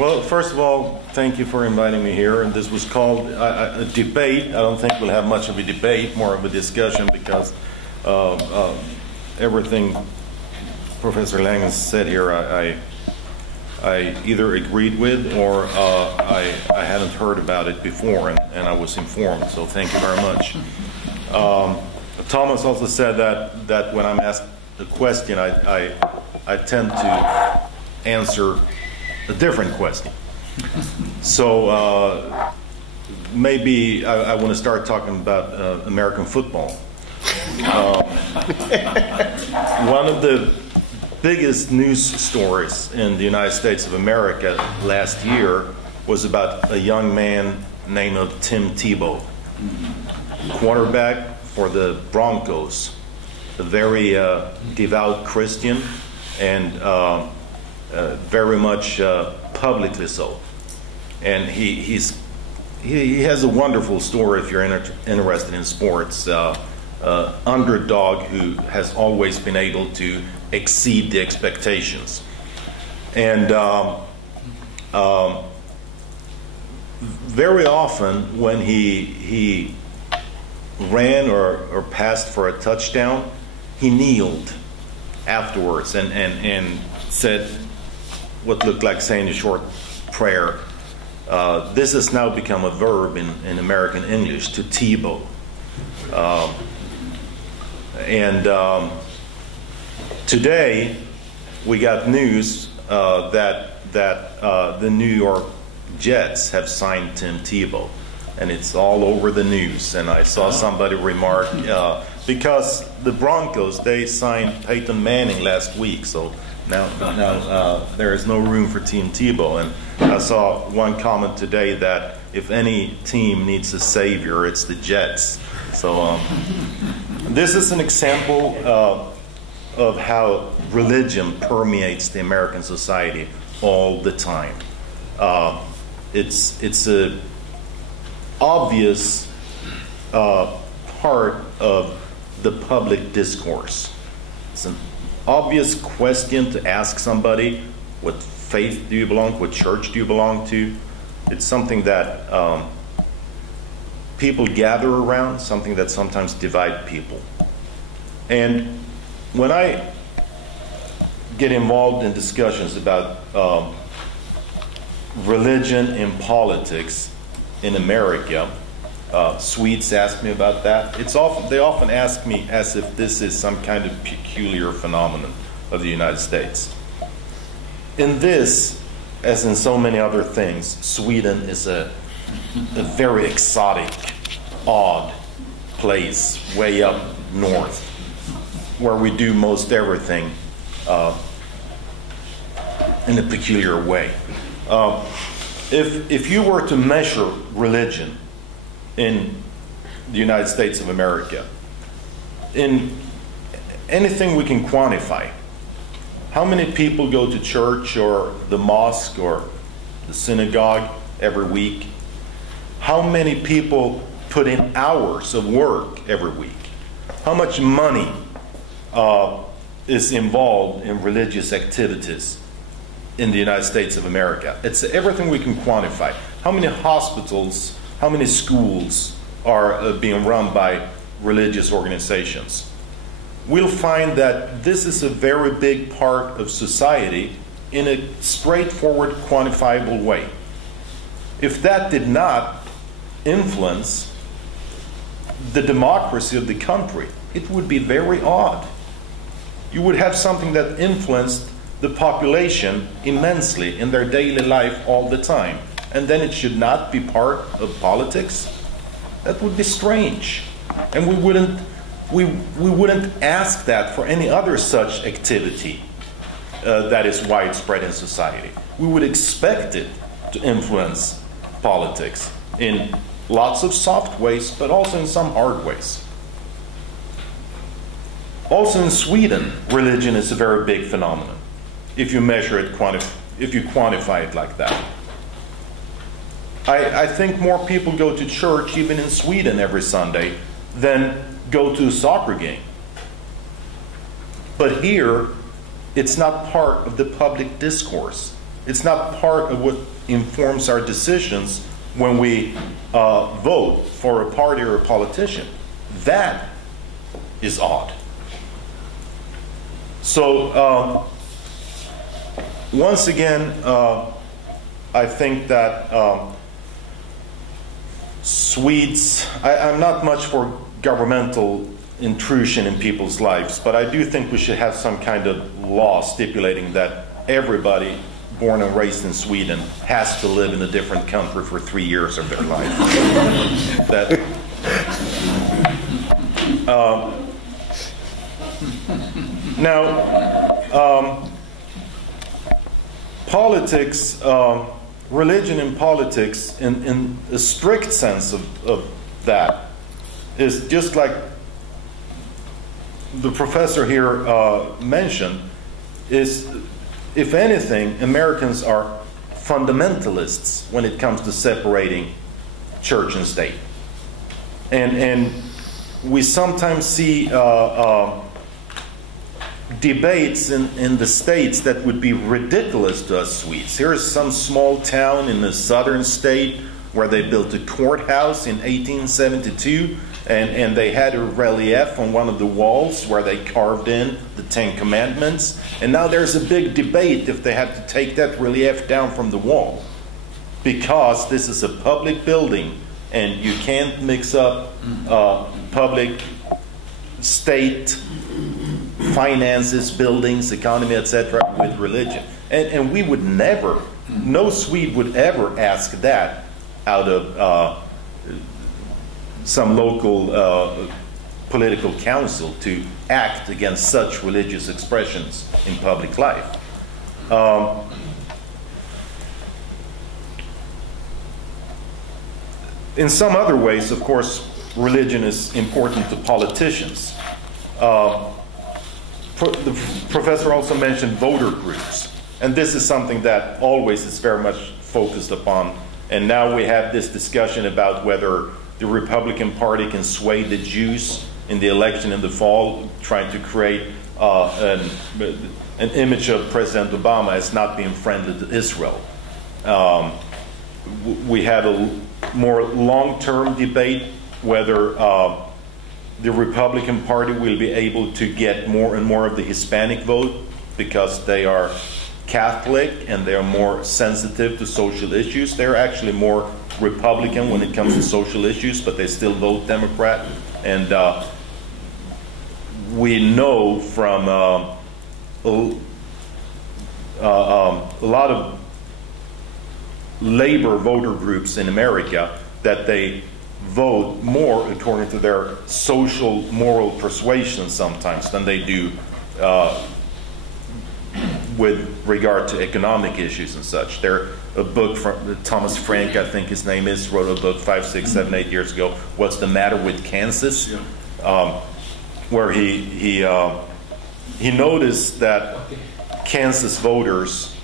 Well, first of all, thank you for inviting me here. And this was called a debate. I don't think we'll have much of a debate, more of a discussion, because everything Professor Langan said here, I either agreed with or I hadn't heard about it before, and I was informed. So thank you very much. Thomas also said that when I'm asked a question, I tend to answer a different question. So maybe I want to start talking about American football. One of the biggest news stories in the United States of America last year was about a young man named Tim Tebow, quarterback for the Broncos, a very devout Christian, and very much publicly so. And he has a wonderful story if you're interested in sports. Underdog who has always been able to exceed the expectations. And very often when he ran or passed for a touchdown, he kneeled afterwards and said what looked like saying a short prayer. This has now become a verb in American English, to Tebow. Today we got news that the New York Jets have signed Tim Tebow, and it's all over the news. And I saw somebody remark, because the Broncos, they signed Peyton Manning last week, so now there is no room for Tim Tebow. And I saw one comment today that if any team needs a savior, it's the Jets. So this is an example of how religion permeates the American society all the time. It's a obvious part of the public discourse. It's an obvious question to ask somebody: what faith do you belong to? What church do you belong to? It's something that people gather around, something that sometimes divides people. And when I get involved in discussions about religion and politics in America, Swedes ask me about that. They often ask me as if this is some kind of peculiar phenomenon of the United States. In this, as in so many other things, Sweden is a very exotic, odd place way up north, where we do most everything in a peculiar way. If you were to measure religion in the United States of America, in anything we can quantify, how many people go to church or the mosque or the synagogue every week? How many people put in hours of work every week? How much money is involved in religious activities in the United States of America? It's everything we can quantify. How many hospitals, how many schools are being run by religious organizations? We'll find that this is a very big part of society in a straightforward, quantifiable way. If that did not influence the democracy of the country, it would be very odd. You would have something that influenced the population immensely in their daily life all the time, and then it should not be part of politics? That would be strange. And we wouldn't ask that for any other such activity that is widespread in society. We would expect it to influence politics in lots of soft ways, but also in some hard ways. Also in Sweden, religion is a very big phenomenon, if you measure it, if you quantify it like that. I think more people go to church, even in Sweden, every Sunday than go to a soccer game. But here, it's not part of the public discourse. It's not part of what informs our decisions when we vote for a party or a politician. That is odd. So once again, I think that Swedes, I'm not much for governmental intrusion in people's lives, but I do think we should have some kind of law stipulating that everybody born and raised in Sweden has to live in a different country for 3 years of their life. Now, politics, religion and politics, in a strict sense of that, is just like the professor here mentioned, is, if anything, Americans are fundamentalists when it comes to separating church and state. And we sometimes see debates in the States that would be ridiculous to us Swedes. Here's some small town in the southern state where they built a courthouse in 1872, and they had a relief on one of the walls where they carved in the Ten Commandments, and now there's a big debate if they have to take that relief down from the wall, because this is a public building and you can't mix up public, state, finances, buildings, economy, etc. with religion. And we would never, no Swede would ever ask that out of some local political council to act against such religious expressions in public life. In some other ways, of course, religion is important to politicians. The professor also mentioned voter groups, and this is something that always is very much focused upon. And now we have this discussion about whether the Republican Party can sway the Jews in the election in the fall, trying to create an image of President Obama as not being friendly to Israel. We have a more long-term debate whether the Republican Party will be able to get more and more of the Hispanic vote because they are Catholic and they are more sensitive to social issues. They're actually more Republican when it comes to social issues, but they still vote Democrat. And we know from a lot of labor voter groups in America that they vote more according to their social moral persuasion sometimes than they do with regard to economic issues and such. There, a book from Thomas Frank, I think his name is, wrote a book 5, 6, 7, 8 years ago, What's the Matter with Kansas? Where he noticed that Kansas voters,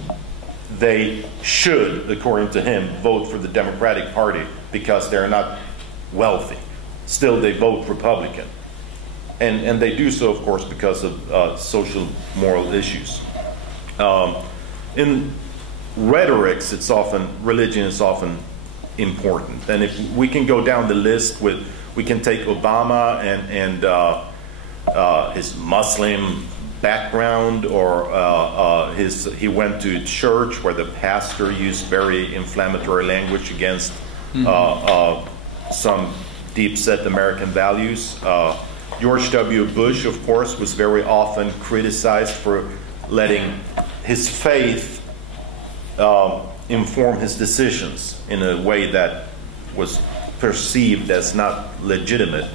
they should, according to him, vote for the Democratic Party because they're not wealthy. Still, they vote Republican. And they do so, of course, because of social moral issues. In rhetorics, it's often, religion is often important. And if we can go down the list with, we can take Obama and his Muslim background, or he went to church where the pastor used very inflammatory language against some deep-set American values. George W. Bush, of course, was very often criticized for letting his faith inform his decisions in a way that was perceived as not legitimate.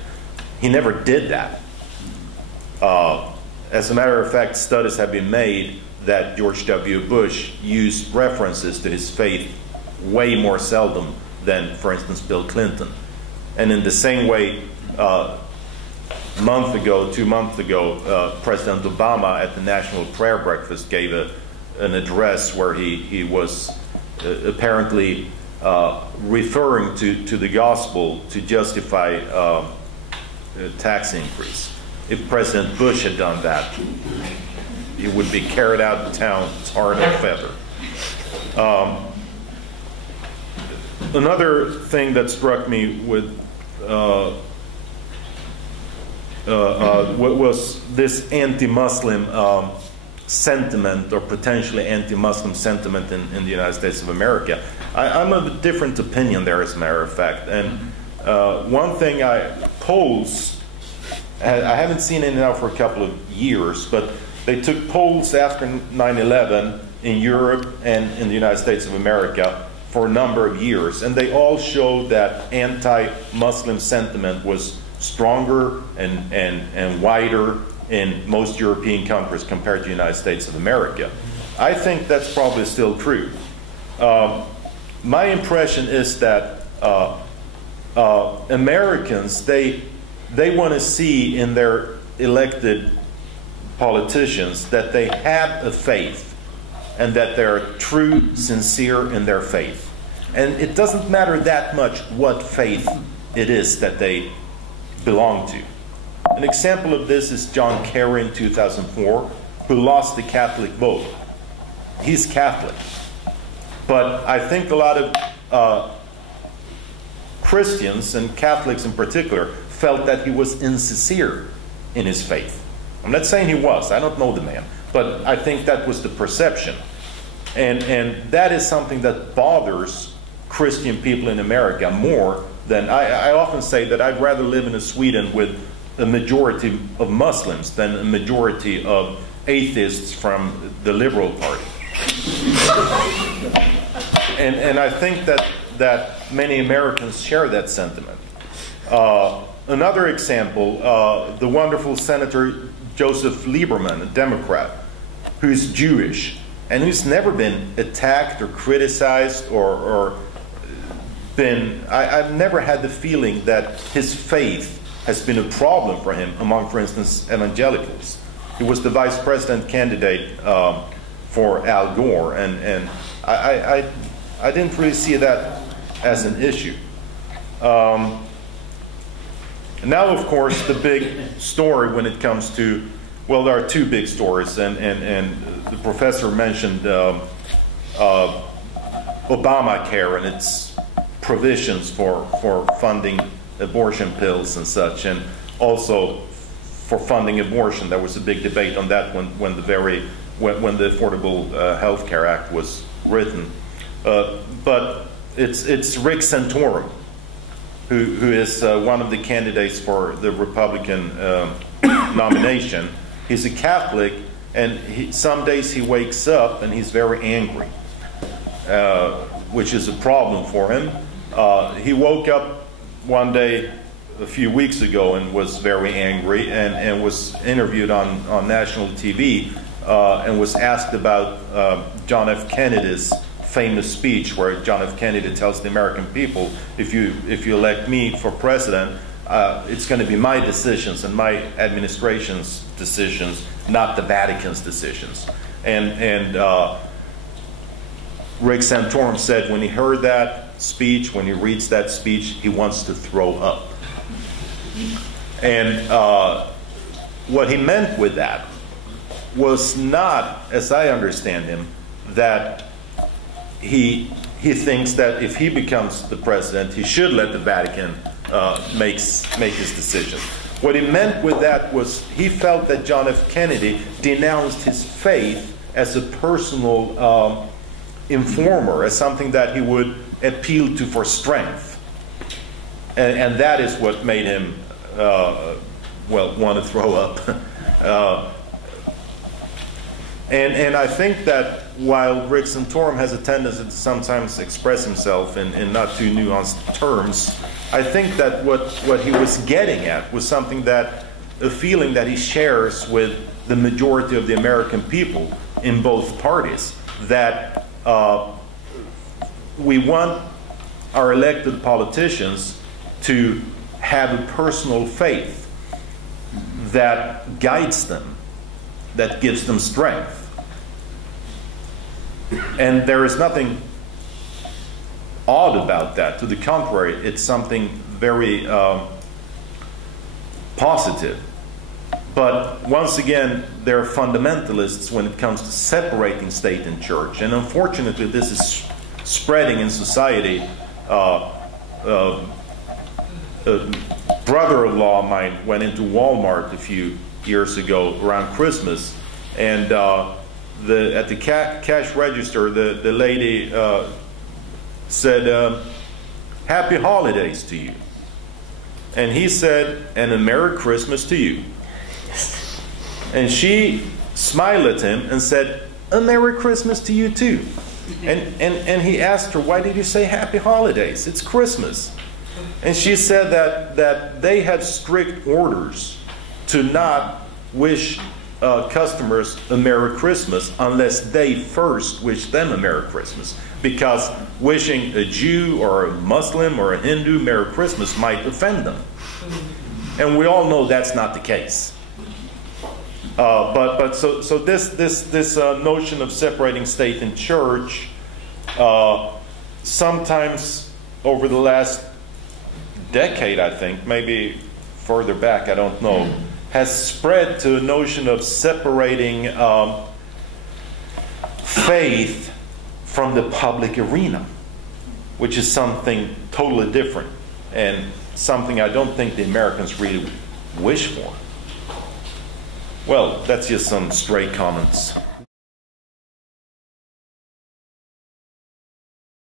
He never did that. As a matter of fact, studies have been made that George W. Bush used references to his faith way more seldom than, for instance, Bill Clinton. And in the same way, 2 months ago, President Obama at the National Prayer Breakfast gave an address where he was apparently referring to the gospel to justify a tax increase. If President Bush had done that, he would be carried out of town, tarred and feathered. Another thing that struck me with was this anti-Muslim sentiment, or potentially anti-Muslim sentiment in the United States of America. I'm of a different opinion there, as a matter of fact. And one thing, polls, I haven't seen it now for a couple of years, but they took polls after 9/11 in Europe and in the United States of America for a number of years, and they all showed that anti-Muslim sentiment was stronger and wider in most European countries compared to the United States of America. I think that's probably still true. My impression is that Americans, they want to see in their elected politicians that they have a faith and that they're true, sincere in their faith. And it doesn't matter that much what faith it is that they belong to. An example of this is John Kerry in 2004, who lost the Catholic vote. He's Catholic. But I think a lot of Christians, and Catholics in particular, felt that he was insincere in his faith. I'm not saying he was. I don't know the man. But I think that was the perception. And that is something that bothers Christian people in America more than... I often say that I'd rather live in a Sweden with a majority of Muslims than a majority of atheists from the Liberal Party. And I think that many Americans share that sentiment. Another example, the wonderful Senator Joseph Lieberman, a Democrat, who's Jewish, and who's never been attacked or criticized or been... I've never had the feeling that his faith has been a problem for him among, for instance, evangelicals. He was the vice president candidate for Al Gore, and I didn't really see that as an issue. Now, of course, the big story when it comes to... Well, there are two big stories, and the professor mentioned Obamacare and its provisions for funding abortion pills and such, and also for funding abortion. There was a big debate on that when the Affordable Health Care Act was written. But it's Rick Santorum, who is one of the candidates for the Republican nomination. He's a Catholic, and some days he wakes up and he's very angry, which is a problem for him. He woke up one day a few weeks ago and was very angry, and was interviewed on national TV and was asked about John F. Kennedy's famous speech, where John F. Kennedy tells the American people, if you elect me for president, it's going to be my decisions and my administration's decisions, not the Vatican's decisions. And Rick Santorum said when he heard that speech, when he reads that speech, he wants to throw up. And what he meant with that was not, as I understand him, that he thinks that if he becomes the president, he should let the Vatican make his decision. What he meant with that was he felt that John F. Kennedy denounced his faith as a personal informer, as something that he would appeal to for strength. And that is what made him, want to throw up. And I think that while Rick Santorum has a tendency to sometimes express himself in not too nuanced terms, I think that what he was getting at was something that, a feeling that he shares with the majority of the American people in both parties, that we want our elected politicians to have a personal faith that guides them, that gives them strength. And there is nothing odd about that. To the contrary, it's something very positive. But once again, they're fundamentalists when it comes to separating state and church. And unfortunately, this is spreading in society. A brother-in-law of mine went into Walmart a few years ago around Christmas, and at the cash register, the lady said, "Happy holidays to you." And he said, "And a Merry Christmas to you." And she smiled at him and said, "A Merry Christmas to you too." And he asked her, "Why did you say Happy Holidays? It's Christmas." And she said that they had strict orders to not wish customers a Merry Christmas unless they first wish them a Merry Christmas. Because wishing a Jew or a Muslim or a Hindu Merry Christmas might offend them. And we all know that's not the case. So this notion of separating state and church, sometimes over the last decade, I think, maybe further back, I don't know, has spread to a notion of separating faith from the public arena, which is something totally different and something I don't think the Americans really wish for. Well, that's just some stray comments.